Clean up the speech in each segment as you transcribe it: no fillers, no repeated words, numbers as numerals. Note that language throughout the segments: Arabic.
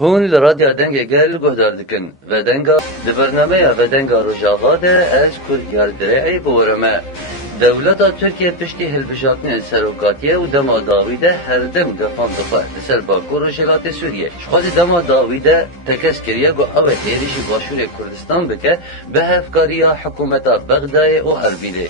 هون لراديو دنگه گل گهدار دکن و دنگا دبرنامه و دنگا رجاوا ده از کردیار درعی بورمه دولت ترکیه پشتی هلبجاتن سروکاتیه و دما داویده هر دم گفان دفاع دسر باکور و جلات سوریه شخواد دما داویده تکس کریه گو اوه تیریش باشور کردستان بکه به هفکاری حکومت بغدای و اربیله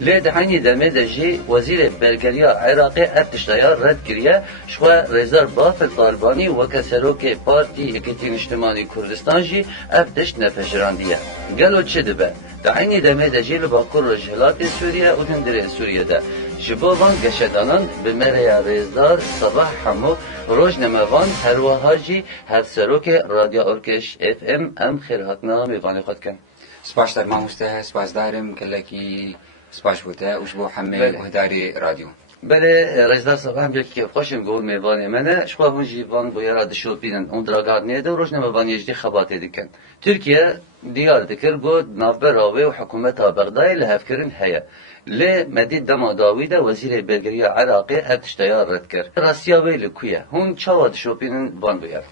لید عنی دمه دجی وزیر برگریا عراقی ارتشتایا رد کریه شخوا رزار بافل طالبانی و کسروک پارتی اکتین اجتماعی کردستان جی ارتش نفجراندیه گلو چه دبه دعینی دمه دجی لباکور و جهلات سوریه و هندره سوریه ده جبوان گشتانان به مریا رزدار صباح همو روز نموان هر وهاجی هر سروک رادیو ارکش اف ام خیرهاتنا میوانی خود کن سپاس در ماموسته سپاس دارم کلکی سپاس بوده وشبو حمل وهداري راديو بله رزدار صباح هم یکی خوشم گول میوانی منه شما بون جیوان بویرا دشوپینن اون درگات نیده و روز نموان یجدی خباتی دکن ترکیه دیار دکر گود نافبر راوی و حکومت بغدای لهفکرن هیا لی مدید دما داویده وزیر بلگریا عراقی ارتشتایا رد کرد راستیا ویل کویه هون چاوا دشوپینن بان بویر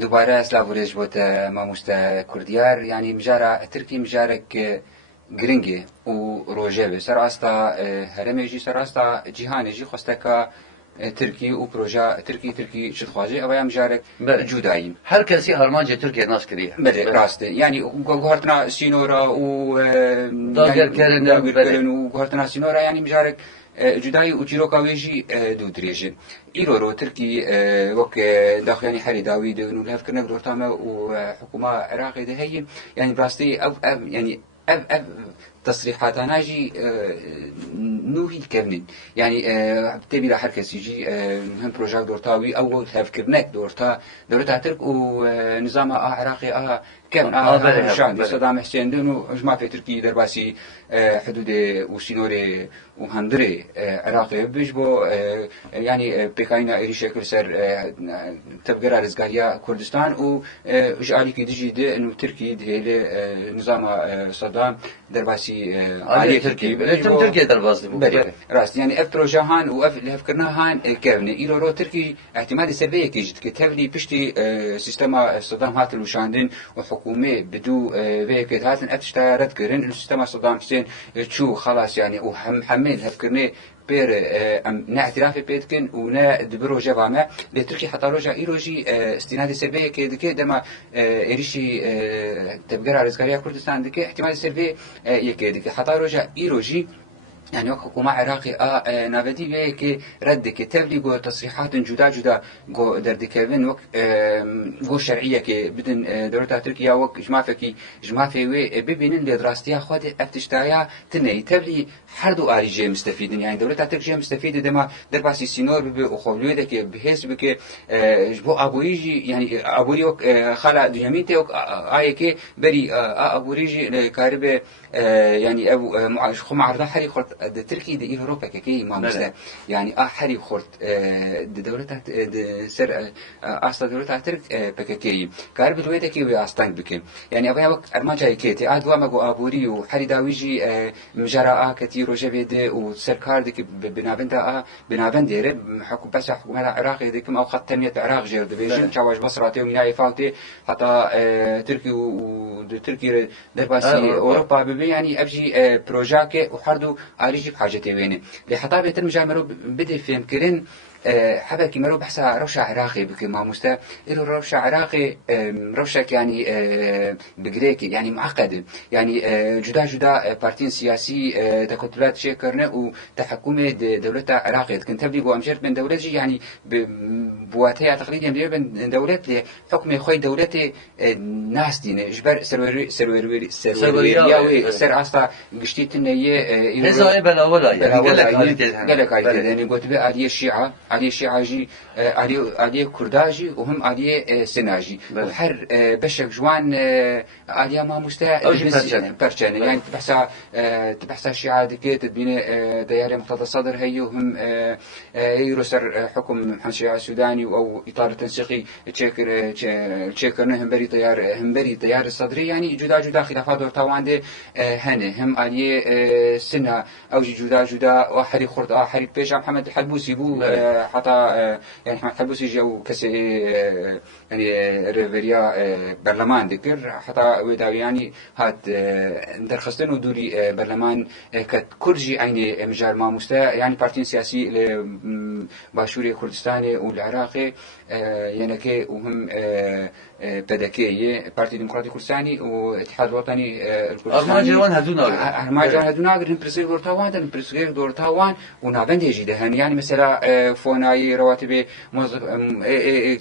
دوباره اسلاوريج بوت ماموسته كرديار يعني مجارة تركي مجارك گرنگی و روژه به سر استا هرمی جی سر استا جهانی جی خواستکا ترکی و پروژه ترکی شد خواجه اوه هم جارک جداییم هر کسی آلمانجا ترکیه ناس کریه بله راسته یعنی گوهرتنا سینورا و داگر کردن و گوهرتنا سینورا یعنی مجارک جدایی و جیروکاویجی دو دريجن رو تركي وك داخلي حري داوود ونلهف كرنا دورتامه وحكومة عراقي ده هي يعني براستي أو يعني أب تصريحات ناجي نوهي كفنين يعني تبي راح حركة يجي هم بروجكت دورتاوي أو هفكرناك دورتا ترك ونظام عراقي كان شان صدام حسين دونو جماعة في تركي درباسي حدود وسينوري وهندري عراقي بيجبو يعني بكاينا إيري شكل سر تبقى رزقاريا كردستان وجعلي كي دجي ده إنه تركي ده نظام صدام درباسي عليه تركي درباسي راست يعني اف بروجهان واف اللي فكرناها هان كافني إيرو رو تركي احتمال سبيه كيجد كتبلي بشتي سيستم صدام هات الوشاندين وحكومة بدو بيك هاتن افتشتا رد كرن السيستم صدام حسين تشو خلاص يعني وهم حمل هفكرني بير نا اعترافي بيتكن ونا دبرو جوامع لتركي حتى روجا إيروجي استناد سبيه كده دما إيريشي تبقى رزقاريا كردستان دك احتمال سبيه يكيدك حتى روجا إيروجي يعني حكومة عراقي نافدي بيك رد كتابلي جو تصريحات جدا جو دردكابن وك جو شرعية كي بدن دولة تركيا وك جماعة في ببينن لدراستيا خود افتشتايا تني تبلي حردو آريجي مستفيدين يعني دولة تركيا مستفيدة دما درباسي سينور ببي وخولوه دك بحيث بك جبو أبوريجي يعني أبوري وك خلا ديامينتي وك آيكي بري أبوريجي كاربة يعني أبو خم عرضا حري خلط تركي دي أوروبا كي ما مسلا يعني حري خلط دولة سر أصلا دولة ترك بككي كارب الويدا كي وياستان بكي يعني أبغى وقت أرما جاي كيتي أدوا ما جو أبوري وحري داويجي مجرى كتير وجبيد وسركار ديك بنابن دير حكم بس حكومة العراق ديك ما أخذ تنمية العراق جير دبيجن شواج بصراتي ومناي فاوتي حتى تركي وتركي درباسي أوروبا ببي يعني أبجي بروجاكي وحردو آريجي بحاجتي وينه لحتى بيتم جامرو بدي فهم كرين حبكي مرو بحسا روشة عراقي بكي ما مستا إلو روشة عراقي روشة يعني بقريكي يعني معقد يعني جدا بارتين سياسي تكتلات شكرنا وتحكمة دولة عراقي كنت تبدي بو أمجر من دولتي يعني بواتها تقليديا من دولة لحكم خوي دولتي ناس دين جبر سرورياوي سر عصا قشتيت إنه هذا بلا قالك يعني قلت بقى عليه شيعاجي عليه كرداجي وهم عليه سناجي وحر بشك جوان عليه ما مستوى برشان يعني تبحث الشيعة دكيت تبين ديار مقتدى الصدر هي وهم يرسل حكم محمد الشيعة السوداني أو إطار تنسيقي تشكرنا هم بري طيار الصدري يعني جدا خلافات ورطاوان ده هنه هم عليه سنة أو جدا وحري خرد حري بيش محمد الحلبوسي بو حتى يعني حمد حلبوسي جو كسي يعني ريفيريا برلمان ذكر حتى ودا يعني هات درخستن ودوري برلمان ككرجي عيني مجال ما مستا يعني بارتين سياسي باشوري كردستاني والعراقي يعني كي وهم بدكية بارتي ديمقراطي كردستاني واتحاد وطني الكردستاني أرماجوان هدونا هم برسيل دورتاوان دن برسيل دورتاوان ونابند يجدهن يعني مثلا فوناي رواتب موظف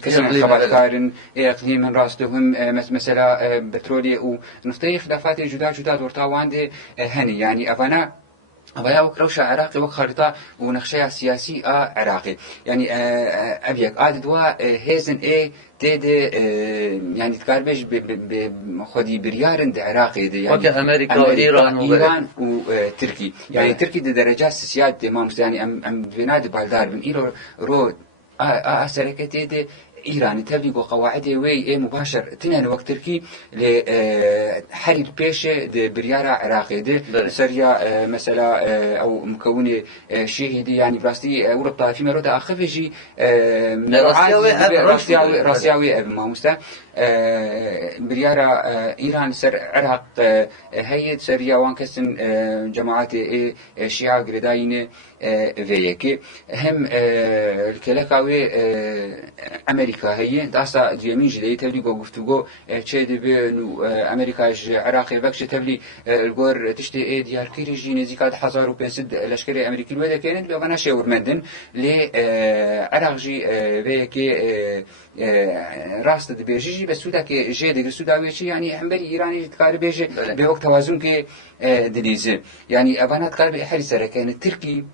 كسر خبركارن اقليم من راستهم مثلا بترولي ونفطي خلافات جدا دورتاوان ده هني يعني افانا أبايا وكروشة عراقي وخريطة ونقشة سياسي عراقي يعني أبيك دوا هيزن تيد يعني تكاربش بخدي بريارن عراقي دي يعني أمريكا وإيران وتركي يعني تركي دي درجات سياسيات ما يعني أم بنادي بالدار بن إيرو رو أسركتي دي إيران تبني قواعده وي مباشر تنين وقت تركي لحري البيش دي بريارة عراقي دي سريا مثلا أو مكونة شهيدي يعني براستي أوروبا في مرودة أخفجي راسياوي ما مستا بريارة إيران سر عراق هيد سريا وان كسن جماعات شيعة قرداين فيكي هم الكلاكاوي أمريكا هي داسا ديامين جدي تبلي قفتوجو تشد بينو أمريكا عراقي بكش تبلي الجور تشتي ديار كيرجي نزيكات 1500 لشكري أمريكي وده كانت بيغنا شاور مندن ل عراق جي فيكي راست دبيجي بس سودا كي جيد سوداوي شي يعني حمبري إيراني تكار بيجي بوقت توازن كي دليزه يعني أبانا تكار بحري سر كان تركي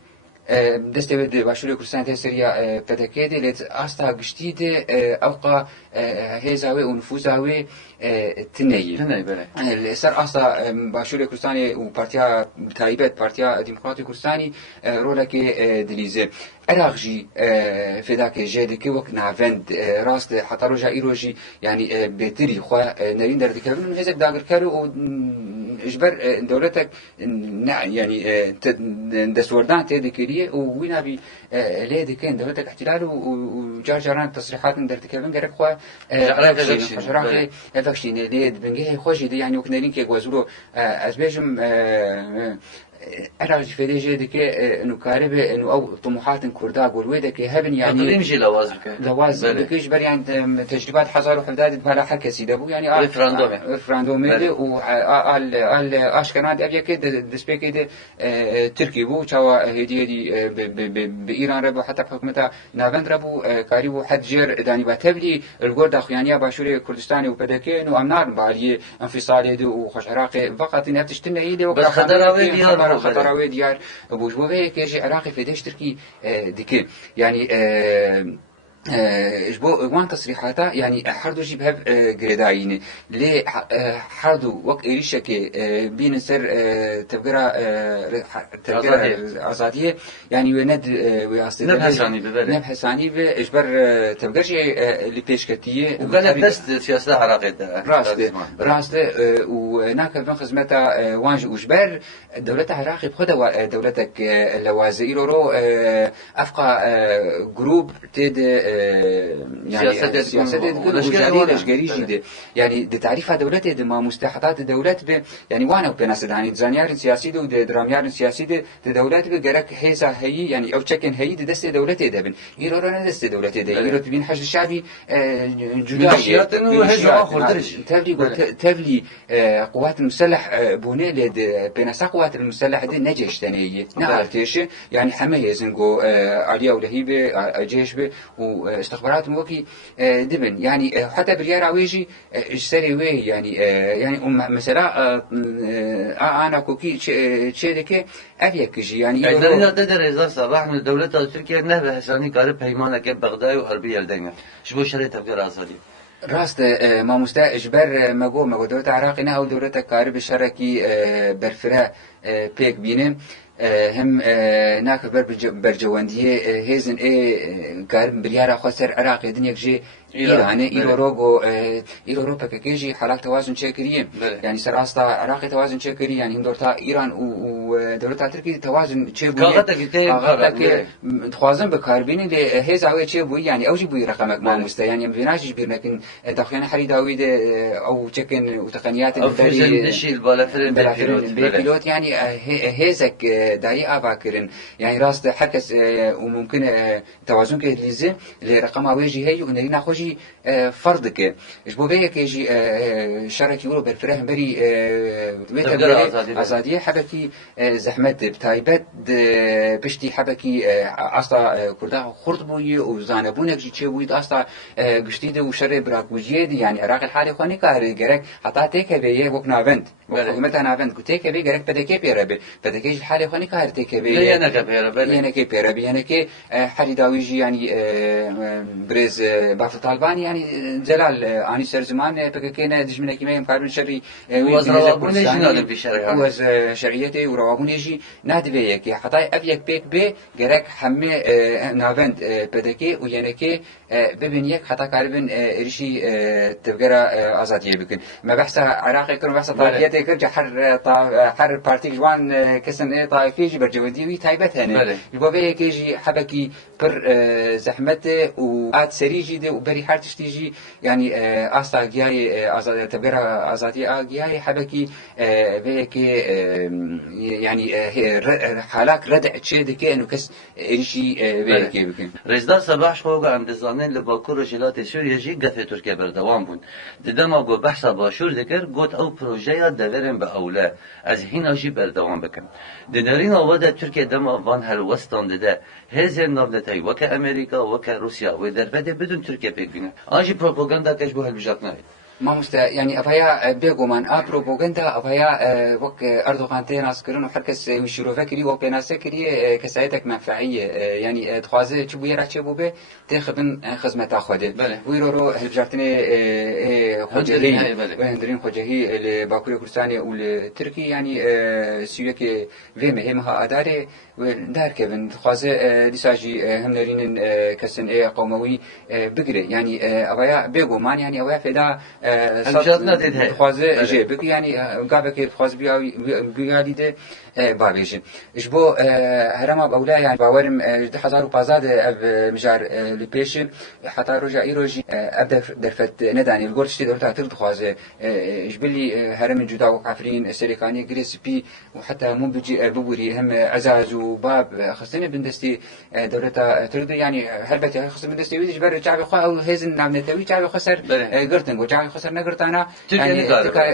دست باشوری کردستان تسریا پدکیده لیت آستا گشتیده اوقا هزاوی و نفوذاوی تنهی بله سر آستا باشوری کردستانی و پارتیا تایبت پارتیا دموکراتی کردستانی رولک دلیزه عراقی فداك جد كي وقت نافند راست حتى رجع إيروجي يعني بتري خوا نرين در دكابن من هزك داغر كارو إجبر دولتك يعني دسوردان تذكريه وين أبي ليه دكين دولتك احتلال وجارجران تصريحات در دكابن غير خوا حشرات فكشين ليه بنجيه خوشي دي يعني وكنا نرين كي غوزلو أزبيجم عراقي في ديجي دكي إنه كاربة إنه أو طموحات كردا قولوا دكي هبن يعني أقليم جي لوازم دكيش بري عند تجربات حصار وحداد بلا حكسي دبو يعني ريفراندوم وال أشكناد أبي كده دسبي كده تركي بو شوا هدي بإيران ربو حتى بحكومتها نافند ربو كاريبو حد جير داني بتبلي الجورد أخيانيا باشوري كردستاني وبدكي إنه أمنار بعلي انفصالي دو وخش عراقي فقط إنها بتشتنا هي دو بس خطراوي ديار بوجبوه كيجي عراقي في ديش تركي ديكي يعني إجبو وان تصريحاته يعني حردو جيب هب جريداين ليه حردو وقت إيريشة كي بين سر تبقرا أزادية يعني وند وياستي نبحثاني بإجبر تبقرشي اللي بيش كتية وقال بس سياسة عراقية راست وناك بن خدمتها وانج وجبر دولة عراقي بخدها دولتك لوازئير رو أفقى جروب تد يعني سياسة جديدة يعني دي تعريفها دولته دي ما مستحقات دولت ب يعني وانا وبناس يعني زانيار سياسي دو دراميار سياسي دي دولت بجرك حيزة هي يعني أو تشكن هي دي دست دولته ده بن إيران دست دولته ده إيران بين حشد الشعبي جداية تبلي قوات المسلح بناء لد بناس قوات المسلح دي نجيش تانية نعرفتش يعني حماية زنقو عليا ولهيبة جيش به استخبارات موكي دبن يعني حتى بريار عويجي اجسري وي يعني مثلا انا كوكي تشيدك ابيكجي يعني اذا تقدر اذا صراحه من الدوله تركيا نهب حساني قارب هيمانه كب بغداد وحربيه لدينا شبو شريتها بقرا صدي راست ما مستا اجبر ماغو دولة عراقي او دولة قارب الشركي برفرا بيك بينه هم ناك برجوانديه هيزن قارب بريارة خسر عراقي دنيا جي إيران إيرو بكيجي حالات توازن شكرية يعني سراستا عراقي توازن شكري يعني هندورتا إيران ودولتا تركيا توازن شبوي قاعدة توازن بكاربيني لهذا هو شبوي يعني أوجي بوي رقمك ما مست يعني بيناش بير لكن تخيل حري داوود أو تشكن وتقنيات نشي البالافرين بالبيلوت يعني هزك داري أفكرن يعني راست حكس وممكن توازن كهليزة لرقم أوجي هي ونرينا خوجي فردك إيش بوبيه كيجي شارك يورو بالفرح بري أزادية حبكي زحمت بتايبت بشتي حبكي أصلا كردا خرط بوي وزانبونك جي تشويد أصلا قشتي ده وشر براك وجيد يعني عراق الحالي خاني كهر جرك حتى تيك بيه وك نافنت وحكومتها نافنت كتيك بيه جرك بدك بيربي بدك الحالي خاني كهر تيك بيه لينا كبيربي لينا كبيربي يعني كي حري داويجي يعني بريز باف طالبان يعني زلال اني سر زمان بكينا دجمنا كيما يمكن شري وزروابوني جنال في شرعيه وز شرعيته وروابوني جي نادبيه كي حتى ابيك بيك بي جرك حمي نافند بدكي وينكي ببنيك حتى قريبا ريشي تبقرا ازاديه بكن ما بحث عراقي كرم بحث طائفيته كرج حر بارتي جوان كسن طائفي برجودي تايبت هنا البوبيه كيجي حبكي بر زحمته وات سريجي ده وبري حارتش تيجي يعني أصلا جاي أزاد تبقى أزادي جاي حبكي بهيك يعني حالك ردع شيء ذكي إنه كس إشي بهيك بكن. رئيس صباح شوقة عند الزانين لباكور رجالات سوريا جي قفة تركيا بردوام بون. تدام أقول بحث باشور ذكر قلت أو بروجيا دورين بأولى از هنا جي بردوام بكن. دنارين وده تركيا دم أفان هالوستان ده هذه النبلتي وكأمريكا وكروسيا ودربته بدون تركيا بيجينا. آجي بروباغندا كشبه البجاتنا. ما مست يعني أفيا بيجومان بروباغندا أفيا وك أردوغان تناس كرن وحركس وشرو فكري وبناس كري كسايتك منفعية يعني تخازي تبوي راح تبوبه تخبن خدمة تأخذه ويرو هالبجاتني خجهي وهندرين خجهي لباكوري كردستاني والتركي يعني سويك في مهمها أداري ودار كيفن تخازي ديساجي هم نرين كسن قوموي بقري يعني أفيا بيجومان يعني أفيا فدا خوازه جه بگی یعنی قابل که خواز بیالی ده بابیشه اش بو هرما باولا يعني باورم 2015 مجار لبيش حتى رجع يروجي ابدا درفت نداني الجورتشتي دورتا ترد خوازه اش بلي هرم جدا وقافرين سريكاني جريس بي وحتى مو بيجي بوري هم عزاز وباب خصني بندستي دورتا ترد يعني هربتي خص بندستي ويجي بر جاب خو او هزن نام نتوي جاب خسر قرتن وجاب خسر نقرتانا يعني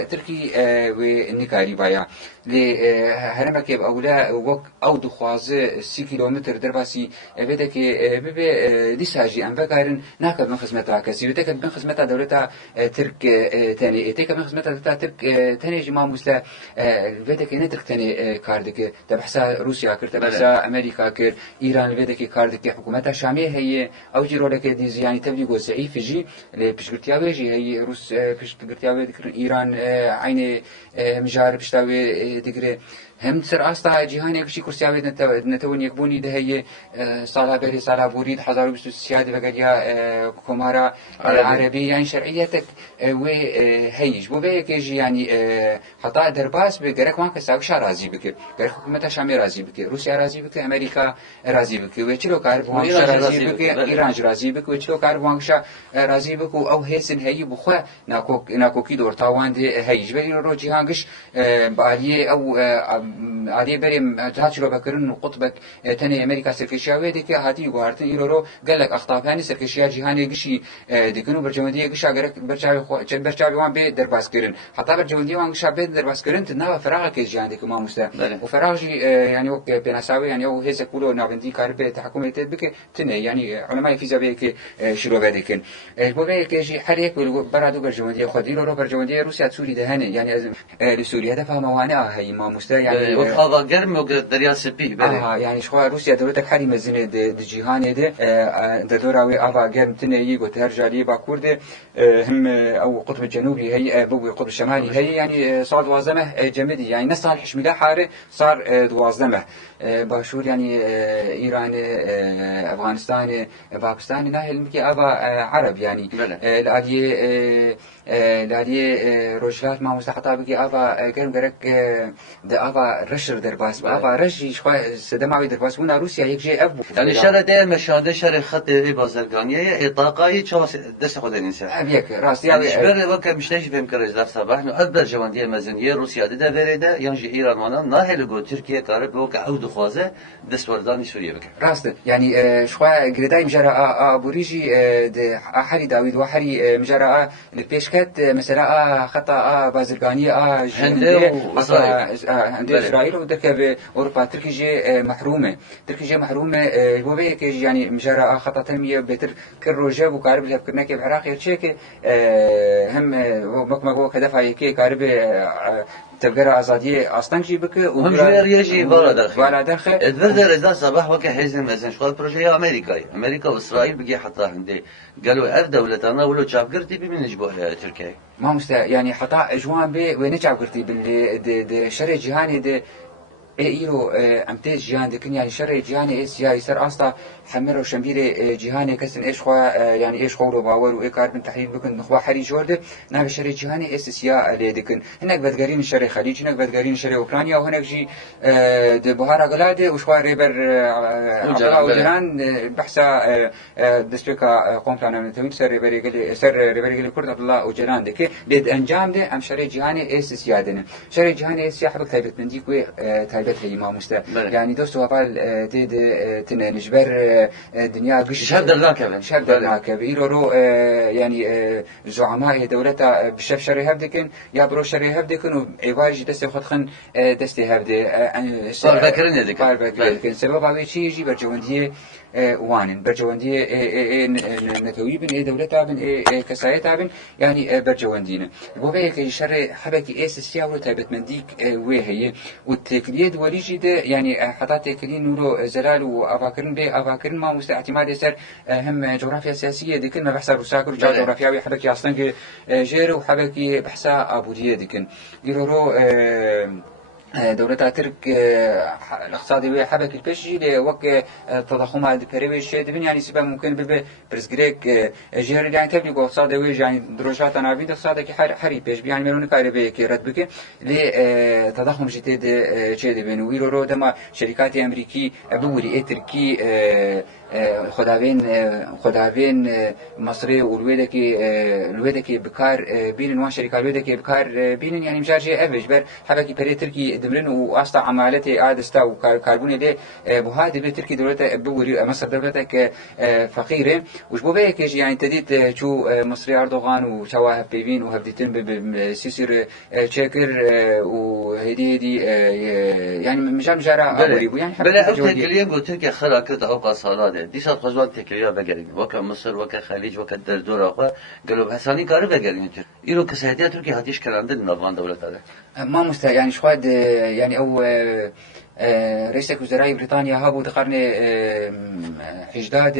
تركي ونكاري بايا هرمك أولا وق أو دخوازه 6 كيلومتر درباسي بدك ببي ديساجي أم بقارن ناكب من خدمتها كسي وتكب من خدمتها دولتها ترك تاني تكب من خدمتها دولتها ترك تاني جماعة مسلا بدك نترك تاني كاردك تبحث روسيا كر تبحث أمريكا كر إيران بدك كاردك حكومتها شامية هي أو جرو لك ديز يعني تبليغ ضعيف جي لبشكرتياوي جي هي روس بشكرتياوي إيران عين مجار بشتاوي دقري هم سر أستا جهاني كشي كرسياوي نتوني يكبوني ده هي صالة بري صالة بوريد حضارو بسو سيادة بقاليا كومارا عربي يعني شرعيتك وهيج بو بيك يجي يعني حتى درباس بقرق وان كساوشا رازي بك قرق حكومتها شامي رازي بك روسيا رازي بك أمريكا رازي بك ويشلو كارب وانشا رازي بك إيران رازي بك ويشلو كارب وانشا رازي بك أو هيسن هي بخوا ناكو كي دور تاوان دي هيج بين رو جهانش بعديه أو عادي بريم تهاتشلو بكرن وقطبك تاني أمريكا سركشياوي ديك هاتي يقارتن يرورو قال لك أخطافاني سركشيا جهاني قشي ديكنو برجمدية قشا قرك برشاوي وان بي درباس كرن حتى برجمدية وان قشا بي درباس كرن تناوى فراغ كيس جهان ديك ما مستا وفراغ يعني وك بناساوي يعني هو هيزا كولو نابندي كاربي تحكمي تبك تني يعني علماء فيزياء بيك شلو بديكن بوبيك يجي حريك برادو برجمدية خدي يرورو برجمدية روسيا تسوري دهني يعني لسوريا دفع موانع هي ما مستا يعني وهذا قرم وقدر سبي يعني شو روسيا دولتك حري مزنة الجهان ده دورة وأبا قرم تني يقول تهرجالي باكورد هم او القطب الجنوبي هي بو القطب الشمالي هي يعني صار دوازدمه جمدي يعني نص صالح شميلا حاره صار دوازدمه باشور يعني ايران افغانستان باكستان ناهي المكي ابا عرب يعني لالي روجلات ما مستحطا بقي ابا كرم قرك ده ابا رشر درباس ابا رشي شوي سدماوي درباس ونا روسيا يجي ابو يعني شر ده مشاهده شر خط بازرگانيه اطاقه چاس دست خود انسان ابيك راس يعني يعني شبر وقت مشتاش بهم كرجدار صباح انه اكبر جوانديه مزنيه روسيا ده بريده يعني ايران وانا ناهل جو تركيا قرب وك عود خوازه دست ورداني سوريا بك راست يعني شوي قرداي مجرا بوريجي ده حري داوود وحري مجرا البيشكات مثلا خطا بازرگاني هند واسرائيل عند اسرائيل ودك باوروبا تركي جي محرومه تركي جي محرومه وبيك يعني مجرا خطا تنميه بتر كروجه وقارب لها فكرنا كيف العراق يتشيك هم مكمك هدفها يكي قارب تبقى ازاديه اصلا جي بك وهم جوير يجي برا داخل ولا داخل اتبرد رزا صباح وك حزن مثلا شغل بروجيه امريكا واسرائيل بقي حتى هندي قالوا اف دولتنا ولو تشاف قرتي بمن جبوه تركيا ما مست يعني حتى اجوان بي ونجع قرتي باللي د شر جهاني د ايرو امتاز جهان دكن يعني شر جهاني اس يا يسر اصلا حمر وشمبيري جهاني كسن ايش خوا يعني ايش خور وباور وايكار من تحليل بكن نخوا حري جورد ناب شر جهاني اس سيا اللي دكن هناك بدقرين شر خليج هناك بدقرين شر اوكرانيا وهناك جي د بهارا غلاده وشوا ريبر وجران بحثا دسبيكا قومتانا من توين سر ريبري كرد عبد الله وجران دك لد انجام ده ام شر جهاني اس سيا دنا شر جهاني اس حبك تايبت من ديك تايبت هي ما مستا يعني دوستو هبال تيد تنجبر دنيا قش شهد اللاكب شهد اللاكب يرو يعني زعماء دولتا بشف شر هبدكن يا برو شر هبدكن وعبارج دستي خدخن دستي هبد صار بكرني ذيك صار بكرني سبب هذا شيء يجي برجونديه وانن برجونديه نتوي بن دولتا بن كسايتا بن يعني برجوندينا بوبيك شر حبكي اس سياو تابت من ديك وهي والتكليد وليجي ده يعني حتى تكلين نورو زلال وافاكرن به افاكرن ما مستعتماد سر هم جغرافيا سياسيه ديكن ما بحث روساكر جغرافيا حبكي اصلا جير وحبكي بحث ابوديه ديكن يرو دولة ترك الاقتصادي ويا حبك البشي لوك تضخم هذا البريوي شيء دبن يعني سبب ممكن بب برزجريك جير يعني تبني اقتصادي ويا يعني دروجات أنا بيد اقتصادي كحري بيش يعني ملون كاربي كيرد بك لتضخم جديد شيء دبن ويرو دما شركات أمريكي بوري تركي خداوين مصري والويدكي بكار بين نوع شركات الويدكي بكار بين يعني مشارجة أفج بر حبكي بري تركي دمرن وأسطع عمالته عادستا وكربوني ده بهذا بتركي دولته بوري مصر دولتك فقيرة وش بوبيك يعني تديت شو مصري أردوغان وشواه بيفين وهبديتن بسيسير تشكر وهدي يعني مجرى أبوري يعني بلا تكليه قلت تركيا خلاكت أوقات صلاة دي صار خزوان تكليه بقرين وكا مصر وكا خليج وكا دردور أخوة قالوا بحساني كارو بقرين إيرو كسهدية تركيا هاتيش كلاندن نظام دولة هذا ما مستوى يعني شواد يعني أو رئيس وزراء بريطانيا هابو تقرن حجداد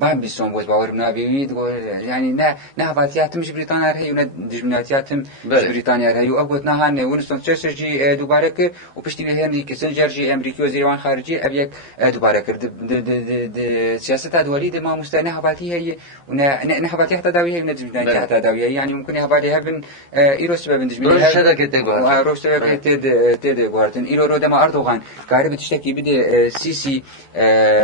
بام بيسون بوز باور منابيد يعني نه فاتياتم مش بريطانيا هي ونا دجمناتياتم مش بريطانيا هي وأبغى نهان وينستون تشرشل جي دوباره وبشتي هنري كيسنجر جي أمريكي وزير وان خارجي أبيك دوباره كرد سياسة دولية ده ما مستوى نه فاتي هي ونا فاتي حتى داوية ونا دجمناتي حتى داوية يعني ممكن هبالي هبن إيرو سبب دجمناتي روش هذا كتير روش سبب تد قارتن إيرو رو دم أردوغان كارب تشتكي بده سيسي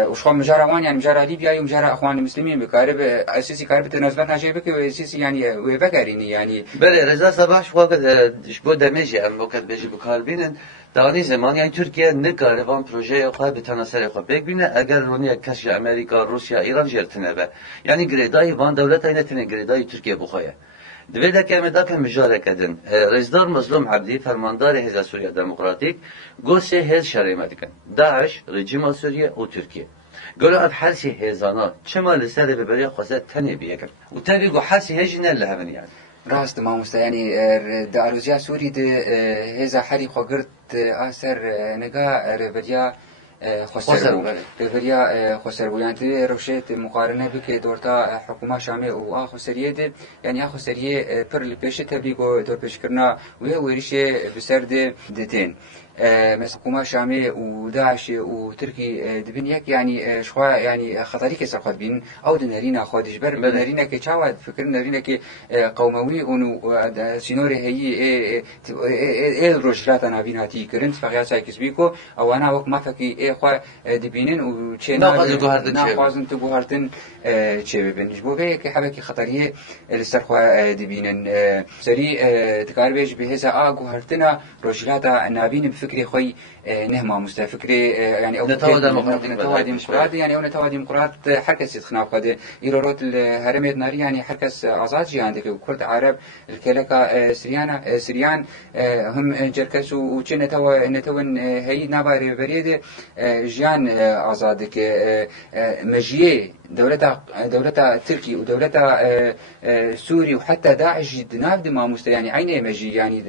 وشو مجارة يعني مجارة ليبيا ومجارة أخوان المسلمين بكارب سيسي كارب تنازلات ناجي بك سيسي يعني وبكاريني يعني بله رضا صباح شو وقت شبو دمجي أم وقت بيجي بكاربين تاني زمان يعني تركيا نكاره وان بروژه خواهد بتناسر خواهد بگبینه اگر رونی کش امریکا روسیا ایران جرتنه به یعنی گریدای وان دولت اینه تنه گریدای ترکیه بخواه دوی دکه مداک مجاره کدن رئیسدار مظلوم عبدی فرماندار حزب سوریه دموکراتیک گوشه هز شرایمه دکن داعش رژیم سوریه و ترکیه قالوا اب حالسي هزانا چما لسر ببريا خواسته تنه بيكن و تبي جو حالسي هجنا لهمن يعني راست ما مست يعني داروزيا سوري ده هذا حري خقرت أثر نجا ربريا خسر بو بفريا خسر بو يعني روشيت مقارنة بك دورتا حكومة شامل وآخو سرية ده يعني آخو سرية بر لبيش تبليغو دور بيشكرنا ويريشة بسرد دتين مثل حكومة شامل وداعش وتركي دبن يك يعني شخوا يعني خطري كسر خد بين أو دنارينا خادش بر دنارينا كشاود فكر دنارينا ك قوموي ونو سينوري هي الرجلات أنا بينها تي كرنت فقيا سايكس بيكو أو أنا وقت ما فكي خوا دبينن وشينا ناقازن تجوهرتن شيء بالنسبة بيه كحبكي خطرية للسرخوا دبينن سري تكاربيج بهذا جوهرتنا رجلات أنا بين بفكري خوي نهما مستفكري يعني أو نتوادي ديمقراطي يعني أو نتوادي ديمقراط حركة سيدخنا وقد يرورات الهرمية ناري يعني حركة أعزاد جي عندك وكرد عرب الكلكة سريان هم جركس وچه نتوان هي ناباري بريد جيان أعزادك مجيه دولة تركي ودولة سوري وحتى داعش ناف دما مست يعني عينه مجي يعني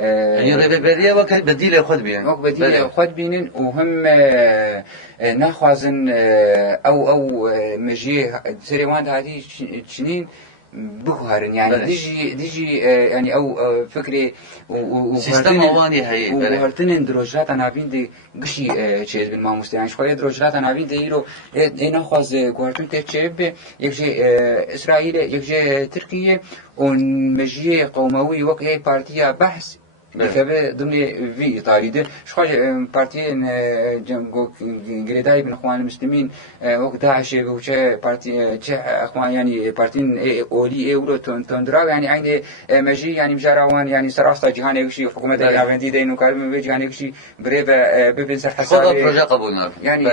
يعني بريه وقت بديل خد بين وقت بديل خد بينن وهم ناخذن او مجي سريوان هذه سنين بخارن يعني ديجي يعني او فكري سيستم اواني هي وهرتن دروجات انا بين دي قشي تشيز بالماموس يعني شويه دروجات انا بين دي يرو ناخذ غوارتن تشيب يجي اسرائيل يجي تركيا ونمجي قوموي وكهي بارتيا بحث كبه ضمن في إيطالي ده شو بارتيين جنگو جريداي بين إخوان المسلمين وقت داعش وشة بارتي إخوان يعني بارتيين أولي أورو تندرا يعني عند مجي يعني مجراوان يعني سراسة جهان يكشي حكومة الأفندي ده إنه كلام بيجي يكشي بريفة ببنسر حساب خذ بروجا قبولنا يعني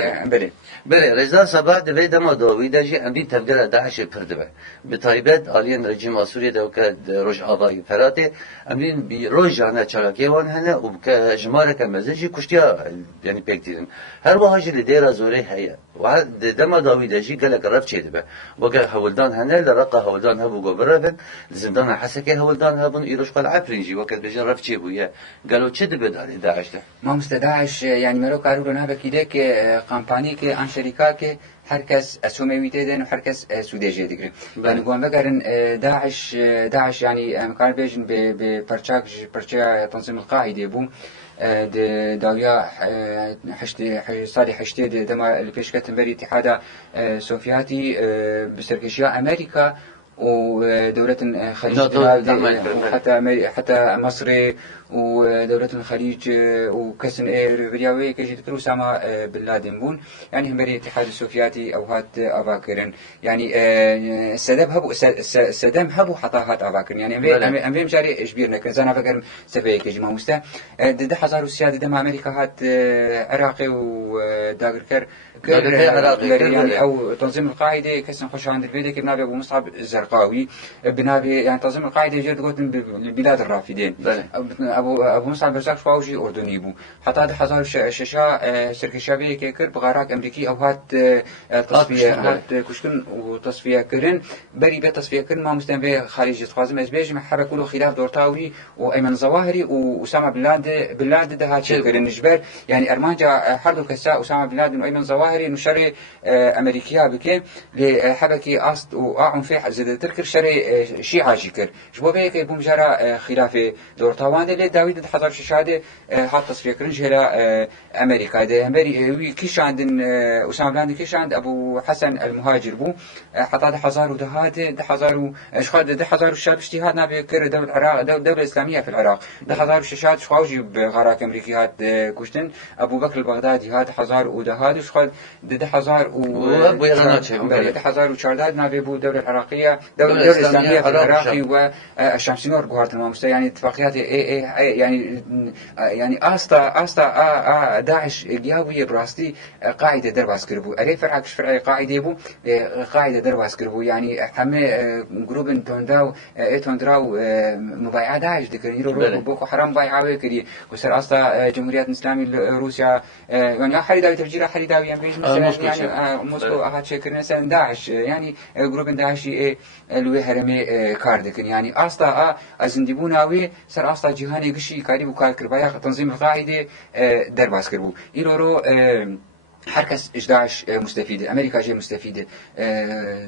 بله رضا صباح ده دم داوي ده جي أمين تفجر داعش بردبه بطيبات آلين رجيم سوريا ده وكاد رج آبای فراته أمين بروجانا چالاکی وان هنه و جماره کمزجی کشتیا یعنی پکتیرن هر واحد اللي دايره زوري هي وعد دم داوي دجي قال لك رفت شيء ده وقال هولدان هنه لرقه هولدان هبو قبربن زندان حسكه هولدان هبون يروش قال عفرنجي وقال بيجي رفت شيء ويا قالوا تشد بدال داعش ده ما مستداعش يعني مرو كارو نها بكيده ك قامباني ك عن شركات ك هركس اسومي تيدن وهركس سودجي دغري يعني قوم بقرن داعش يعني مكان بيجن ببرشا تنظيم القاعده بو داويا صار حشتي دما اللي بيش كتنبري اتحاد سوفياتي بسركشيا امريكا ودولة الخليج حتى مصر ودولة الخليج وكسن برياوي كيجي تكرو سما بن لادن بون يعني هم بري الاتحاد السوفياتي او هات افاكرن يعني سدام هبو حتى هات افاكرن يعني ام بي مجاري اجبير نكن زانا فكر سفيه كيجي ما مستا ده حزار السيادة دم امريكا هات عراقي وداغركر يعني او تنظيم القاعده كسن خش عند الفيديو كبنابي ابو مصعب الزرقاوي بنابي يعني تنظيم القاعده جرد قلت البلاد الرافدين ابو مصعب الزرقاوي فاوجي اردني بو حتى هذا حزار شاشه شركه شابيه كيكر بغاراك امريكي او هات تصفيه هات كشكن وتصفيه كرن بري بتصفيه كرن ما مستنفي خارج خوازم ازبيج محبه كله خلاف دورتاوي وايمن الظواهري واسامه بن لادن ده هات كرن نجبر يعني ارمانجا حرب الكساء اسامه بن لادن وايمن الظواهري نشري امريكيه بك لحبكي اصل واعم في زاد تركر شري شيعه جيكر شبو بيك يبوم جرى خلاف دورتاوان ده داوود حضر شاده حط تصفيه كرن جرى امريكا ده امري كيش عند اسامه بن لادن كيش عند ابو حسن المهاجر بو حتى ده حزار ودهات ده حزار اشخاص ده حزار الشاب اجتهاد نبي كر دوله العراق دوله اسلاميه في العراق ده حزار الشاشات شخاوجي بغراك امريكيات كشتن ابو بكر البغدادي هذا حزار ودهات شخاص ده حزار و ده حزار وشارداد نبي بو الدوله العراقيه دوله اسلاميه في العراق والشمسينور بوهارت الماموسه يعني اتفاقيات يعني استا داعش جاويه براستي قاعده درباس كربو اري فرعكش فرعي قاعده بو قاعده درباس كربو يعني هم جروب تندراو مبايعه داعش ذكر بوكو حرام بايعه كري وسر استا جمهوريه الاسلاميه روسيا يعني حريداوي تفجير حريداوي مثلا يعني موسكو اخذ شكل مثلا داعش يعني جروب داعشي لوي هرمي كاردكن يعني استا ازندبوناوي سر استا جهاني قشي كاري وكال كربايا تنظيم القاعده درباس كربو يلورو هركس داعش مستفيدة، أمريكا جاي مستفيدة،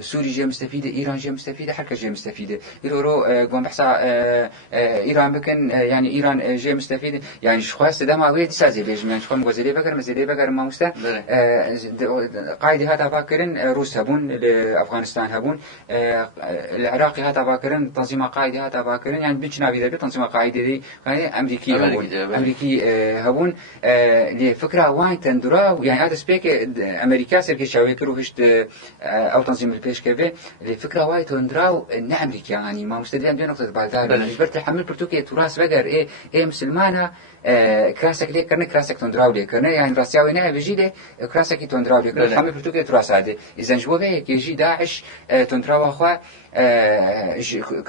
سوريا جاي مستفيدة، إيران جاي مستفيدة، هركس جاي مستفيدة. يرو قوم بحثا إيران بكن يعني إيران جاي مستفيدة يعني شو خاص ده ما ويد سازي بيجمع يعني شو مغزلي بكر مزلي بكر ما مستا قاعدة هذا باكرن روس هبون لأفغانستان هبون العراقي هذا باكرن تنظيم قاعدة هذا باكرن يعني بيجنا بيدا تنظيم قاعدة دي أمريكي هبون أمريكي هبون لفكرة وايد تندرا يعني هذا سبيك أمريكا سركي شوي كرو هشت أو تنظيم البيش كبه لفكرة وايد تندرا إن أمريكا يعني ما مستدين بين نقطة بالدار جبرت حمل برتوكي تراث بقر إيه مسلمانة كراسك ليه كرنا كراسك تندراو ليه كرنا يعني راسياوي نه بيجي ليه كراسك تندراو ليه كرنا حمل برتوكي تراث هذا إذا جوا به يجي داعش تندراو أخوا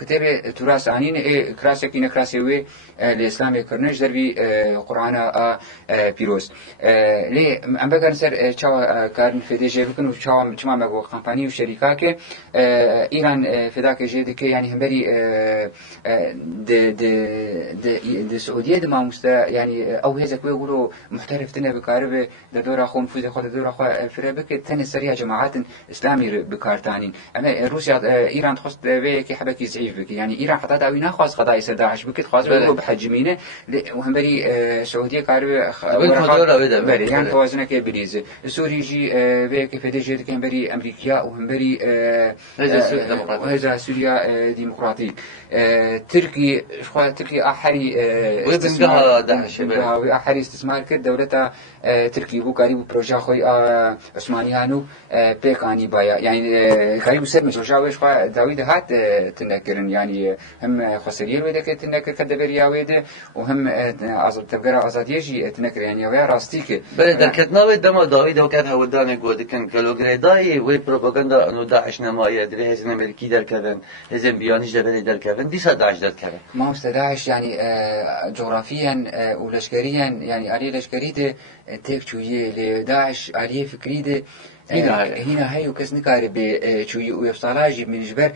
كتاب تراث عنين إيه كراسك إنه كراسيوي الإسلام كرناش دربي قرآن بيروز ليه أم بقى نصير شوا كارن في ديجي بكون وشوا شما مجو كمباني وشركة ك إيران في ذاك الجيل كي يعني هم بري د السعودية ده ما مست يعني أو هذا كوي يقولوا محترف تنا بكاربه دور أخون فوز خد دور أخو فربك تاني سريع جماعات إسلامي بكارتانين أما روسيا إيران تخص بك حبك يزعيف بك يعني إيران حتى داوي ناخذ قضايا سداعش بك تخص بحجمينه وهم بري السعودية كاربه بري يعني توازنه كبريز سوري يجي بك في ديجي كان بري أمريكا وهم بري هذا سوريا ديمقراطي تركي شو تركي أحري ويبنقها داعش أحري استثمار كرد دولتها تركي بو قريب بروجا خوي عثماني هانو بيك أني بايا يعني قريب سر مشوشاوي شو داويد هات تنكرن يعني هم خسرير وده كتنكر كدبريا وده وهم أزل تبقى أزاديجي تنكر يعني ويا راستيك بله كتنا ودما داويد وكان هودانه قود كان كالوغريداي وي بروباغندا انه داعش نمايه دري هزن امريكي در كذن هزن بيانيش دبني در كذن ديسا داعش در كذن ما هو داعش يعني جغرافيا ولشكريا يعني آلية لشكري ده تيك شوية لداعش آلية فكري ده هنا هاي وكس نكاري بشوي ويفصلاجي من جبر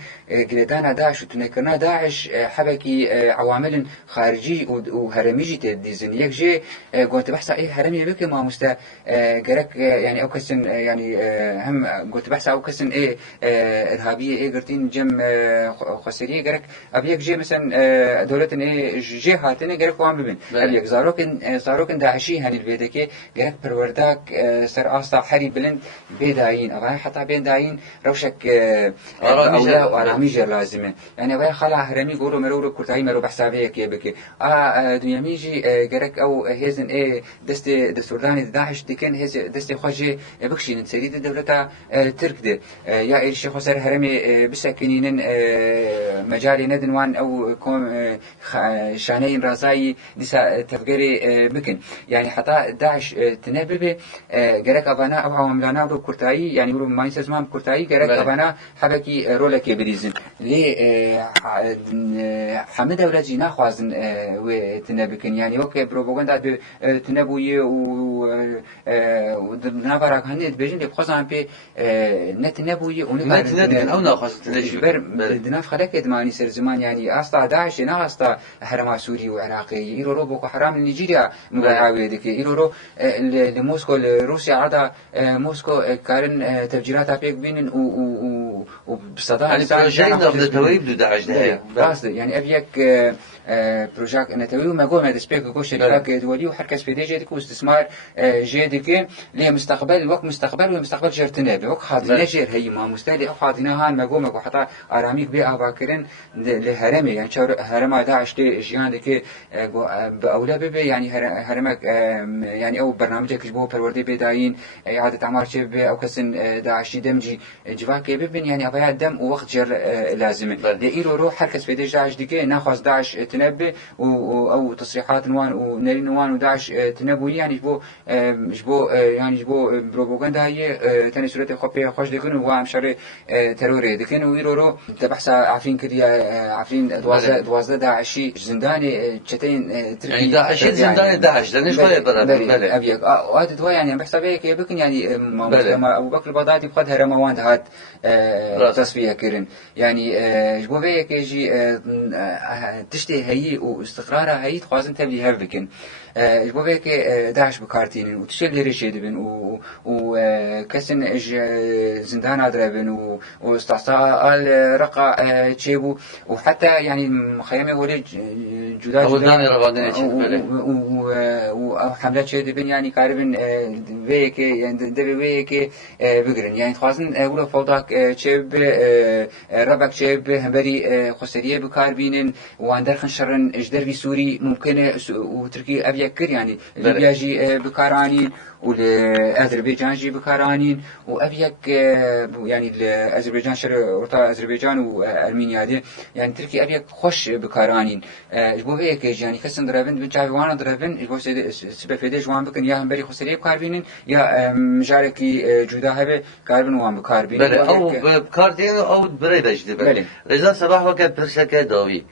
قلدانا داعش وتنكرنا داعش حبكي عوامل خارجي وهرميجي تديزن يكجي قلت بحثا ايه هرمي بك ما مستا قرك يعني او كسن يعني هم قلت بحثا او كسن ايه ارهابية ايه قرتين جم خسرية قرك ابيك جي مثلا دولة ايه جي هاتنه قرك وعم ببن ابيك زاروكن داعشي هني البيدكي قرك پرورداك سر آستا حري بلند بيداين أبغى حتى بيداين روشك أولى وعراميجر لازمه يعني أبغى خلا هرمي يقولوا مرور كرتاي مرور بحسابية كيبكي دنيا ميجي جرك أو هزن إيه دستورداني داعش دكان هز دست خواجة بخشين نسريد الدولة ترك ده يا إيش خسر هرمي بسكنين مجال ندنوان أو كم شانين رازاي ديسا تفجري بكن يعني حتى داعش تنببه جرك أبانا أو عملانا برو كرتاي يعني برو مايس زمان كرتاي جرك أبانا حبكي رولك بريزن ليه حمد دولة جينا خوازن وتنبكن يعني وقت بروباغندا تنبويه ونبارك هني بيجن بخزان بي نتنبويه ونتنبكن أو ناخذ بر دناف خلك إدماني سر زمان يعني أستا داعش نا أستا حرم سوري وعراقي يرو بوكو حرام نيجيريا مباعوي دك يرو لموسكو لروسيا عدا موسكو كارن تفجيرات بيك بينن وبصداع البروجين نفتوي بدو داعش ده يعني أبيك بروجاك نتوي وما قوم هذا سبيك قوش شركات دولية وحركة سبيدية جدك واستثمار جدك ليه مستقبل وقت مستقبل ومستقبل جرتنا بوقت حاضر نجر هي ما مستدي أو حاضرنا هان ما قوم وحتى أراميك بيع باكرن لهرمي يعني شور هرم داعش تي جيان دك بأولى ببي يعني هرمك يعني أو برنامجك جبوه پروردي بداين إعادة أعمار شيء أو كسن داعشي دمجي جواك ببين يعني أبيع دم ووقت جر لازمه لإيرو روح حركة سبيدية داعش دك ناخذ داعش تنبه أو تصريحات نوان ونرين نوان وداعش تنبه يعني جبو يعني جبو بروباغندا هي تاني سورة خبيه خوش دكين وعم شر تروري دكين ويرو تبحث عفين كريا عفين دوازده داعشي زنداني شتين تركي يعني داعشي زنداني داعش ده نش خايف بلا أبيك وهذا دوا يعني بحسابه كي بكن يعني ما أبو بكر البغدادي بخد هرموان هات تصفيه كرن يعني جبو بيك يجي تشتي هي واستقرارها هي تخوازن تبلي هفبكن جبو بيك داعش بكارتين وتشيل ريشي دبن وكسن زندان ادربن واستعصاء الرقع تشيبو وحتى يعني مخيمه ولي جدا وحملات شيء دبن يعني قاربن بيك يعني دبي بيك بقرن يعني خاصن أول فوضاك شيب ربك شيب همبري خسرية بكاربينن وعندر خنشرن إجدر في سوري ممكن وتركي أبيكر يعني ليبيا جي بكارانين والأذربيجان جي بكارانين وأبيك يعني الأذربيجان شر ورتا أذربيجان وأرمينيا دي يعني تركي أبيك خوش بكارانين جبوه هيك يعني كسن دربن بنشاف وانا دربن جبوه سبب فيدي جوان بكن يا همبري خسرية بكاربينن يا مجاركي جودا هبه كاربن وان بكاربين او بكارتين او بري بجد رضا صباح وقت برسكه داوي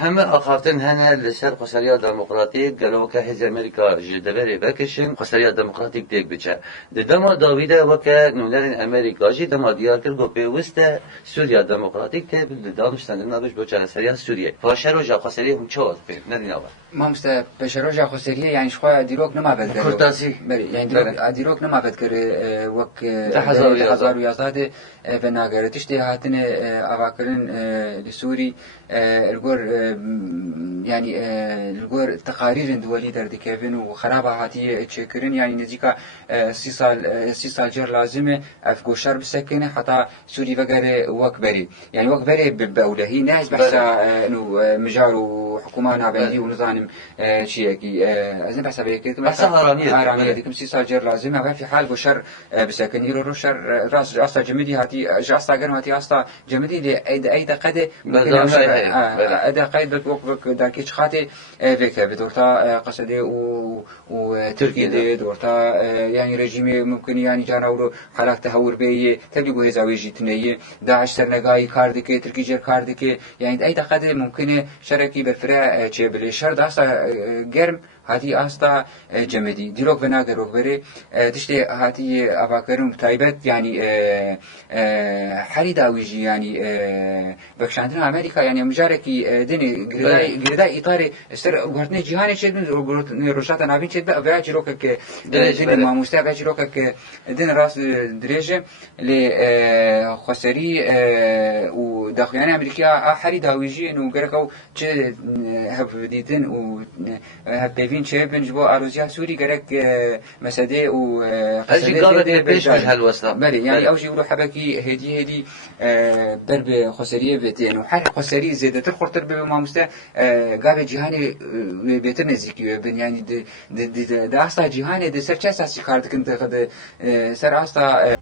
همه اخافتن هنه لسر خسرية ديمقراطيك قالوا كحز امريكا جدبري بكشن خسرية ديمقراطيك ديك بچه دما داويده وك نولرن امريكا جي دما ديار كرغو بيوسته سوريا ديمقراطيك ته دانشتن نابش بچه سريا سوريا فاشرو جا خسرية هم چوز به ندينا ما مست بشروجا خسرية يعني شخوا ديروك نما بد كرتاسي يعني ديروك نما بد كر وك تحزار ويازاده بناغرتش دي هاتن اواكرن لسوري الجور يعني الجور تقارير دولي درد كيفن وخرابة هاتي تشكرين يعني نزيكا 6 سال جر لازمه افغوشار بسكنه حتى سوري وغير وكبري يعني وكبري بأولهي ناس بحث انه مجار وحكومة نابندي ونظام شيء أزين بحث بيك بحث هرانية ديكم 6 سال جر لازمه وفي في حال بشر بسكن يرو شر راس أصلا جمدي هاتي جاستا جن هاتي أصلا جمدي لأي دقة أدا قيد بوك داركيش خاتي فيك بدورتا قصدي وتركيا دي دورتا يعني رجيمي ممكن يعني جانورو حالك تهور بيه تبلغ هزاوي جيتنيه داعش سرنگاي كاردك تركي جر كاردك يعني أي دقة ممكن شركي بالفرع جبل شر داستا جرم هاتي أستا جمدي ديروك بناغروك بري تشتي هاتي أفاكرهم تايبت يعني حالي داويجي يعني بكشاندنا أمريكا يعني مجاركي ديني غرداي إطاري استر غرتني جهاني شد من روشات نابين شد بقى جيروكك دين ما مستقبل جيروكك دين راس دريجة لخسري وداخل يعني أمريكا حالي داويجي إنه غرقوا شد هف ديتن وهف بين شيء بنجبو أروزيا سوري قرك مسدة و أجي قارد بيش هالوسط بلي يعني أوجي يقولوا حبكي هدي درب خسرية بيتين وحال خسرية زيادة ترخورتر بما مستا قابل جهاني بيتر نزيكي بن يعني ده أصلا جهاني ده سر چه أساسي كارد كنت خد سر أصلا